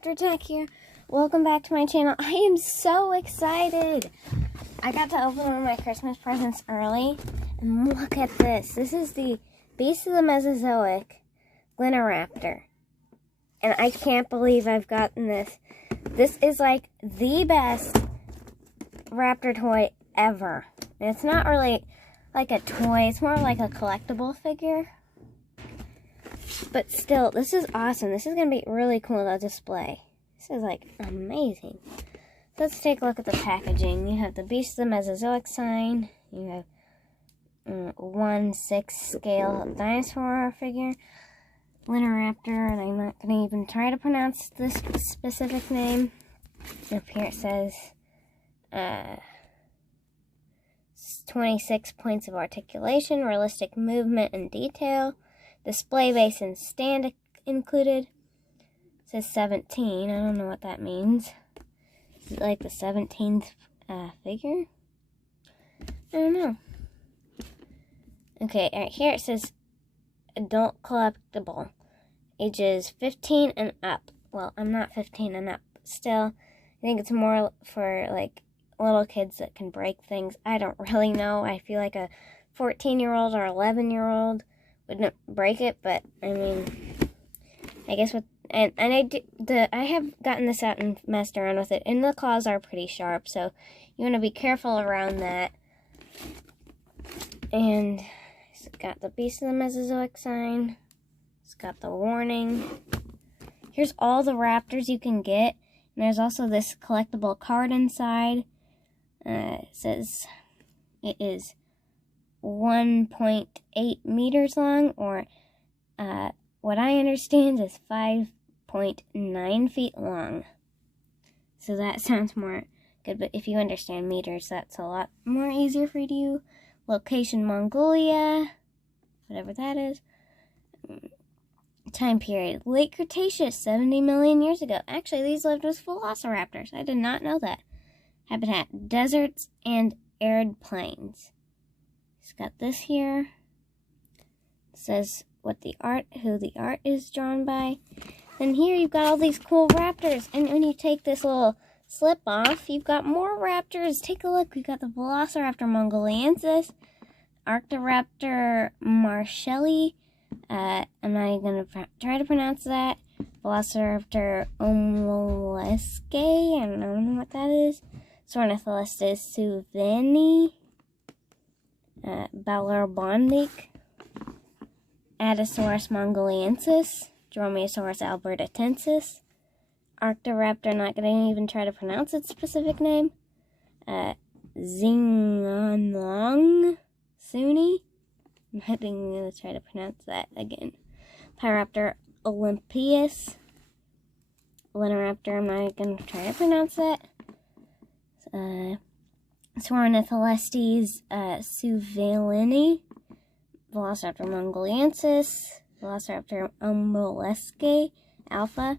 Raptor Tech here. Welcome back to my channel. I am so excited. I got to open one of my Christmas presents early. And look at this. This is the Beast of the Mesozoic linheraptor. And I can't believe I've gotten this. This is like the best raptor toy ever. And it's not really like a toy. It's more like a collectible figure. But still, this is awesome. This is going to be really cool to display. This is like amazing. So let's take a look at the packaging. You have the Beast of the Mesozoic sign. You have 1/6 scale dinosaur figure. Linheraptor, and I'm not going to even try to pronounce this specific name. Up here it says 26 points of articulation, realistic movement and detail. Display base and stand included. It says 17. I don't know what that means. Is it like the 17th figure? I don't know. Okay, right here it says adult collectible. Ages 15 and up. Well, I'm not 15 and up. Still, I think it's more for like little kids that can break things. I don't really know. I feel like a 14-year-old or 11-year-old wouldn't break it, but I mean, I guess with I have gotten this out and messed around with it, and the claws are pretty sharp, so you want to be careful around that. And it's got the Beast of the Mesozoic sign. It's got the warning. Here's all the raptors you can get, and there's also this collectible card inside. It says it is 1.8 meters long, or what I understand is 5.9 feet long. So that sounds more good, but if you understand meters, that's a lot more easier for you to do. Location Mongolia, whatever that is. Time period late Cretaceous, 70 million years ago. Actually, these lived with velociraptors. I did not know that. Habitat deserts and arid plains. It's got this here. It says who the art is drawn by. Then here you've got all these cool raptors. And when you take this little slip off, you've got more raptors. Take a look. We've got the Velociraptor mongoliensis, Arctoraptor marshalli. I'm not even going to try to pronounce that. Velociraptor omoleske. I don't know what that is. Ornitholistis suveni. Balarbondic, Adasaurus mongoliensis, Dromaeosaurus albertatensis, Arctoraptor, not going to even try to pronounce its specific name, Zingonlong Suni, I'm not even going to try to pronounce that again, Pyraptor olympius, Linheraptor, I'm not going to try to pronounce that, Ornitholistes suvalini, Velociraptor mongoliensis, Velociraptor omoleske alpha,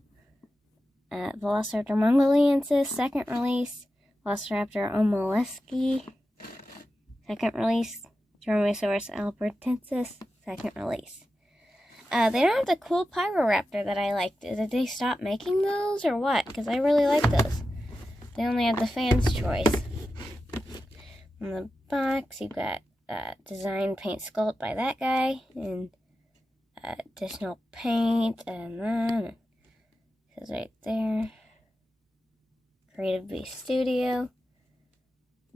Velociraptor mongoliensis, second release, Velociraptor omoleske, second release, Dromaeosaurus albertensis, second release. They don't have the cool Pyroraptor that I liked. Did they stop making those or what? Because I really like those. They only have the fans' choice. On the box, you've got design, paint, sculpt by that guy, and additional paint, and then it says right there, Creative Beast Studio.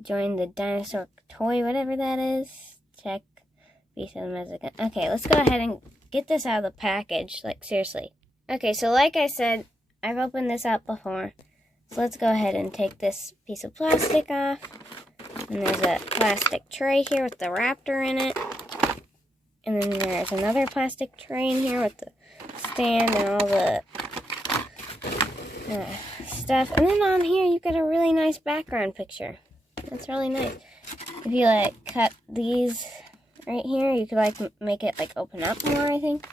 Join the dinosaur toy, whatever that is. Check Beast of the Mesozoic. Okay, let's go ahead and get this out of the package, like seriously. Okay, so like I said, I've opened this up before, so let's go ahead and take this piece of plastic off. And there's a plastic tray here with the raptor in it. And then there's another plastic tray in here with the stand and all the stuff. And then on here, you've got a really nice background picture. That's really nice. If you like cut these right here, you could like make it like open up more, I think.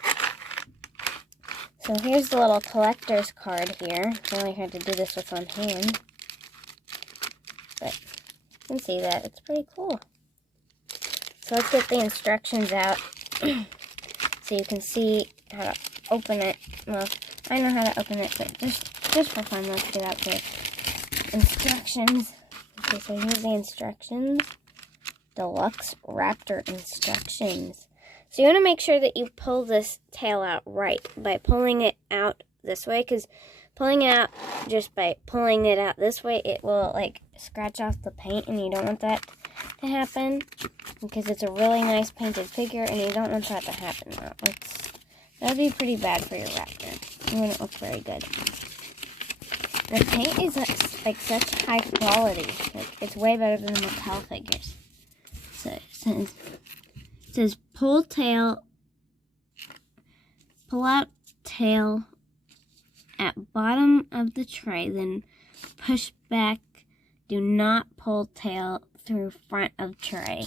So here's the little collector's card here. I only had to do this with one hand. But you can see that. It's pretty cool. So let's get the instructions out so you can see how to open it. Well, I know how to open it, but just for fun, let's do that too. Instructions. Okay, so here's the instructions. Deluxe Raptor instructions. So you want to make sure that you pull this tail out right by pulling it out this way, because pulling it out just by pulling it out this way, it will like scratch off the paint, and you don't want that to happen because it's a really nice painted figure, and you don't want that to happen. That'd be pretty bad for your Raptor. It wouldn't look very good. The paint is like such high quality. Like, it's way better than the Mattel figures. So it says pull out tail at bottom of the tray, then push back. Do not pull tail through front of tray.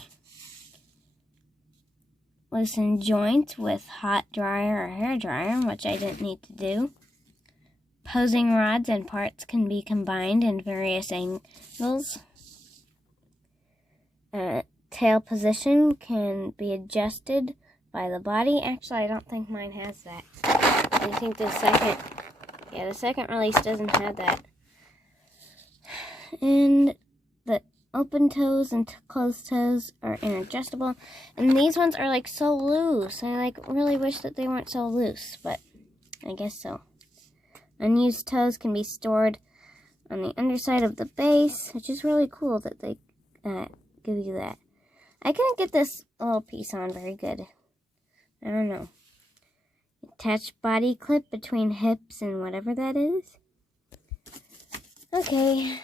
Loosen joints with hot dryer or hair dryer, which I didn't need to do. Posing rods and parts can be combined in various angles. Tail position can be adjusted by the body. Actually, I don't think mine has that. I think the second release doesn't have that. And the open toes and closed toes are inadjustable. And these ones are like so loose. I like really wish that they weren't so loose, but I guess so. Unused toes can be stored on the underside of the base, which is really cool that they give you that. I couldn't get this little piece on very good. I don't know. Attach body clip between hips and whatever that is. Okay,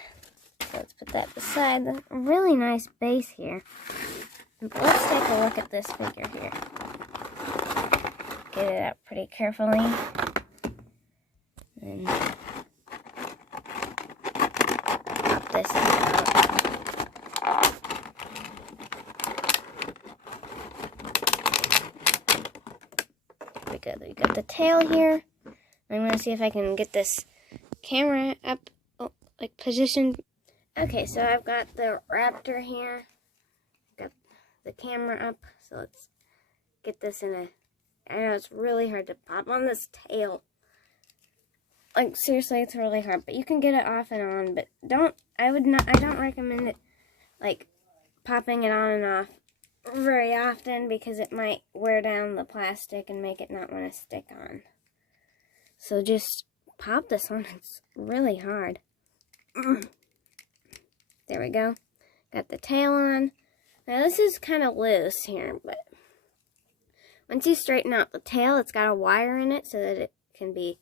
so let's put that beside. The really nice base here. But let's take a look at this figure here. Get it out pretty carefully. And pop this out. We got the tail here. I'm going to see if I can get this camera up, like positioned. Okay, so I've got the Raptor here. Got the camera up, so let's get this in I know it's really hard to pop on this tail. Like, seriously, it's really hard, but you can get it off and on, but I don't recommend it, like, popping it on and off very often, because it might wear down the plastic and make it not want to stick on. So just pop this on. It's really hard. There we go. Got the tail on. Now this is kind of loose here, but once you straighten out the tail, it's got a wire in it so that it can be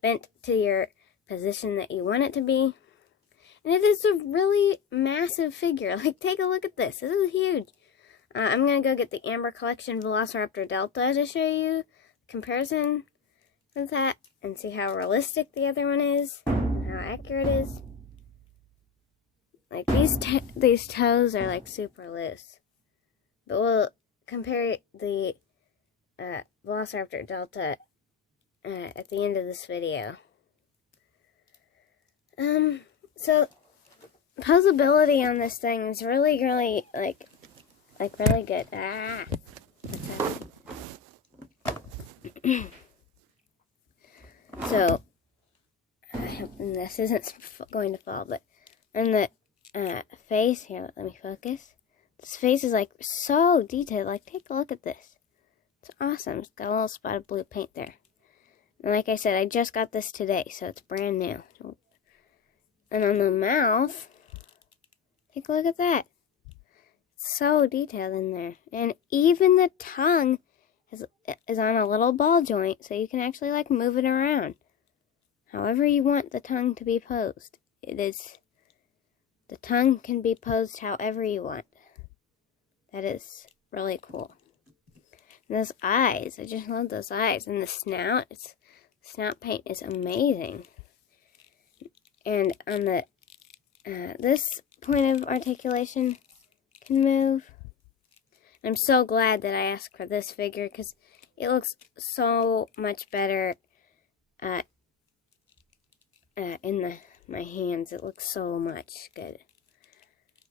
bent to your position that you want it to be. And it is a really massive figure. Like, take a look at this. This is huge. I'm going to go get the Amber Collection Velociraptor Delta to show you the comparison with that and see how realistic the other one is and how accurate it is. Like, these toes are like super loose. But we'll compare the Velociraptor Delta at the end of this video. So posability on this thing is really, really like really good. So I hope this isn't going to fall, but on the face here, let me focus. This face is like so detailed. Like, take a look at this. It's awesome. It's got a little spot of blue paint there. And like I said, I just got this today, so it's brand new. And on the mouth, take a look at that. It's so detailed in there. And even the tongue is on a little ball joint, so you can actually like move it around. However you want the tongue to be posed. The tongue can be posed however you want. That is really cool. And those eyes, I just love those eyes. And the snout, snout paint is amazing. And on the this point of articulation can move. I'm so glad that I asked for this figure because it looks so much better in my hands. It looks so much good.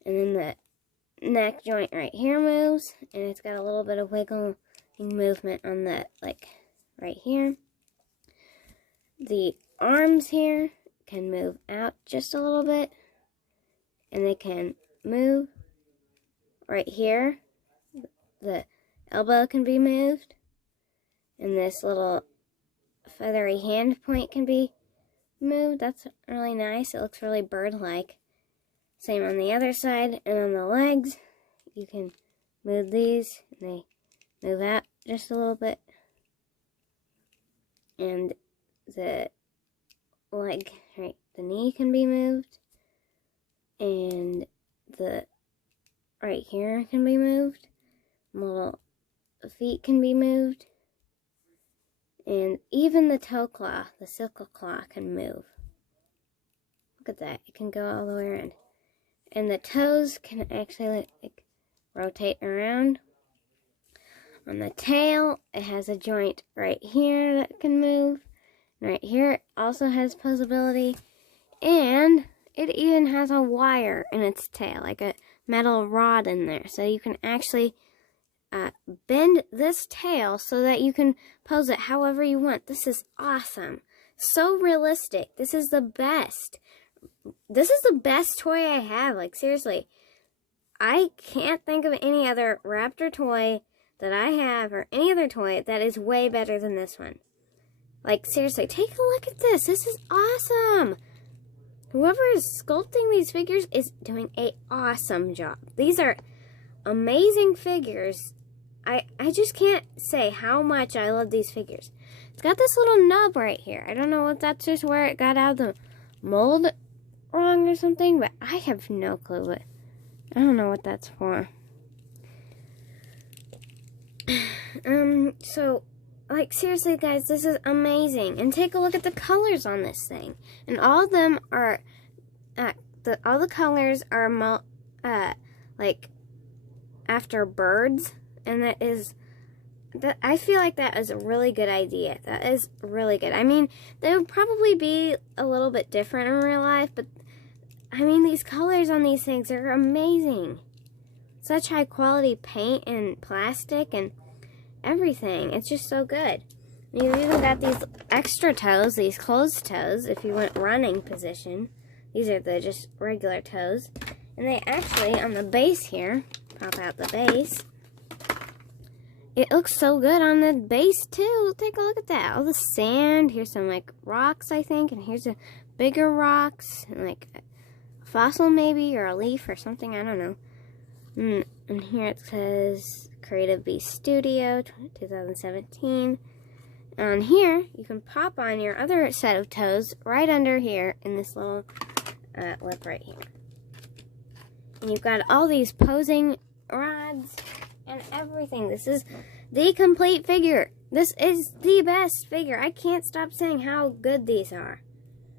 And then the neck joint right here moves, and it's got a little bit of wiggling movement on the, like, right here. the arms here can move out just a little bit, and they can move right here. The elbow can be moved, and this little feathery hand point can be moved. That's really nice. It looks really bird-like. Same on the other side, and on the legs, you can move these, and they move out just a little bit. And the leg, right, the knee can be moved, and the right here can be moved. Little feet can be moved, and even the toe claw, the sickle claw, can move. Look at that, it can go all the way around. And the toes can actually like rotate around. On the tail, it has a joint right here that can move. And right here, it also has posability. And it even has a wire in its tail, like a metal rod in there. So you can actually bend this tail so that you can pose it however you want. This is awesome. So realistic. This is the best. This is the best toy I have. Like, seriously. I can't think of any other Raptor toy that I have, or any other toy, that is way better than this one. Like, seriously, take a look at this. This is awesome. Whoever is sculpting these figures is doing an awesome job. These are amazing figures. I just can't say how much I love these figures. It's got this little nub right here. I don't know if that's just where it got out of the mold wrong or something, but I have no clue. I don't know what that's for. So, like, seriously, guys, this is amazing. And take a look at the colors on this thing. And all of them are, all the colors are, like, after birds. And I feel like that is a really good idea. That is really good. I mean, they would probably be a little bit different in real life, but, I mean, these colors on these things are amazing. Such high quality paint and plastic and everything. It's just so good. And you've even got these extra toes, these closed toes, if you want running position. These are the just regular toes. And they actually, on the base here, pop out the base. It looks so good on the base, too. Take a look at that. All the sand. Here's some, like, rocks, I think. And here's a bigger rocks. And, like, a fossil, maybe, or a leaf or something. I don't know. And here it says Creative Beast Studio 2017. On here, you can pop on your other set of toes right under here in this little lip right here. And you've got all these posing rods and everything. This is the complete figure. This is the best figure. I can't stop saying how good these are.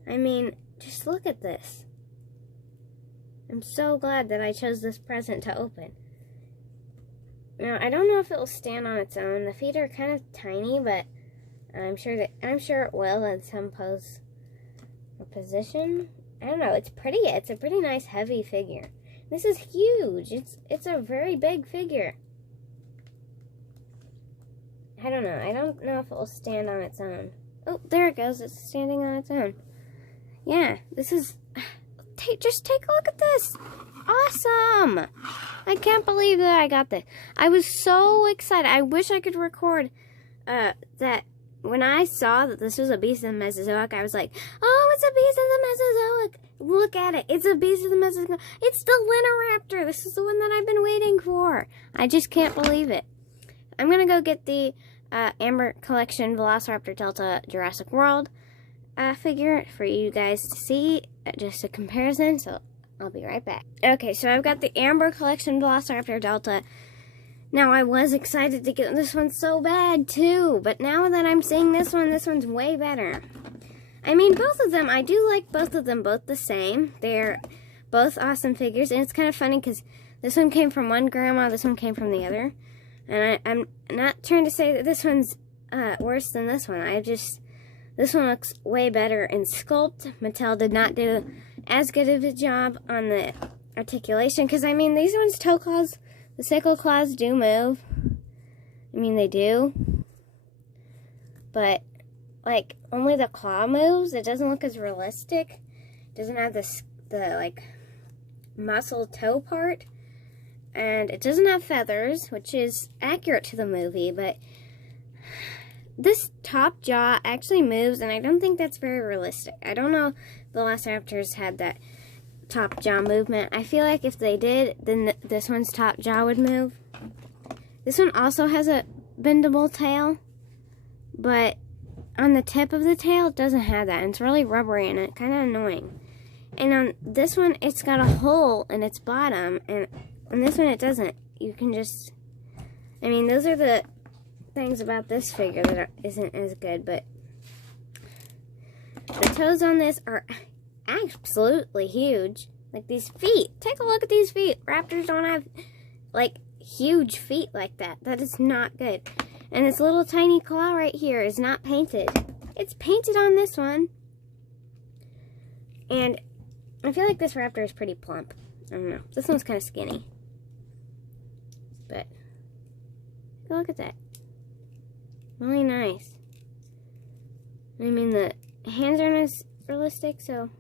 I mean, just look at this. I'm so glad that I chose this present to open. Now, I don't know if it will stand on its own. The feet are kind of tiny, but I'm sure it will in some pose or position. I don't know. It's pretty. It's a pretty nice heavy figure. This is huge. It's a very big figure. I don't know. I don't know if it will stand on its own. Oh, there it goes. It's standing on its own. Yeah, this is... Just take a look at this. Awesome. I can't believe that I got this. I was so excited. I wish I could record that when I saw that this was a beast of the Mesozoic, I was like, oh, it's a beast of the Mesozoic. Look at it. It's a beast of the Mesozoic. It's the linheraptor. This is the one that I've been waiting for. I just can't believe it. I'm going to go get the Amber Collection Velociraptor Delta Jurassic World figure for you guys to see. Just a comparison, so I'll be right back. Okay, so I've got the Amber Collection Velociraptor Delta. Now, I was excited to get this one so bad, too. But now that I'm seeing this one's way better. I mean, both of them, I do like both of them both the same. They're both awesome figures. And it's kind of funny because this one came from one grandma, this one came from the other. And I'm not trying to say that this one's worse than this one. This one looks way better in sculpt. Mattel did not do as good of a job on the articulation. Because, I mean, these ones, toe claws, the sickle claws do move. I mean, they do. But, like, only the claw moves. It doesn't look as realistic. It doesn't have the like, muscle toe part. And it doesn't have feathers, which is accurate to the movie, but this top jaw actually moves, and I don't think that's very realistic. I don't know if the Velociraptors had that top jaw movement. I feel like if they did, then this one's top jaw would move. This one also has a bendable tail, but on the tip of the tail, it doesn't have that, and it's really rubbery and it's kind of annoying. And on this one, it's got a hole in its bottom, and on this one, it doesn't. You can just, I mean, those are the things about this figure that isn't as good, but the toes on this are absolutely huge. Like these feet. Take a look at these feet. Raptors don't have, like, huge feet like that. That is not good. And this little tiny claw right here is not painted. It's painted on this one. And I feel like this raptor is pretty plump. I don't know. This one's kind of skinny. But look at that. Really nice. I mean, the hands aren't as realistic, so.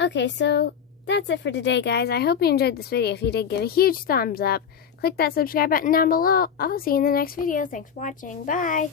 Okay, so that's it for today, guys. I hope you enjoyed this video. If you did, give a huge thumbs up. Click that subscribe button down below. I'll see you in the next video. Thanks for watching. Bye.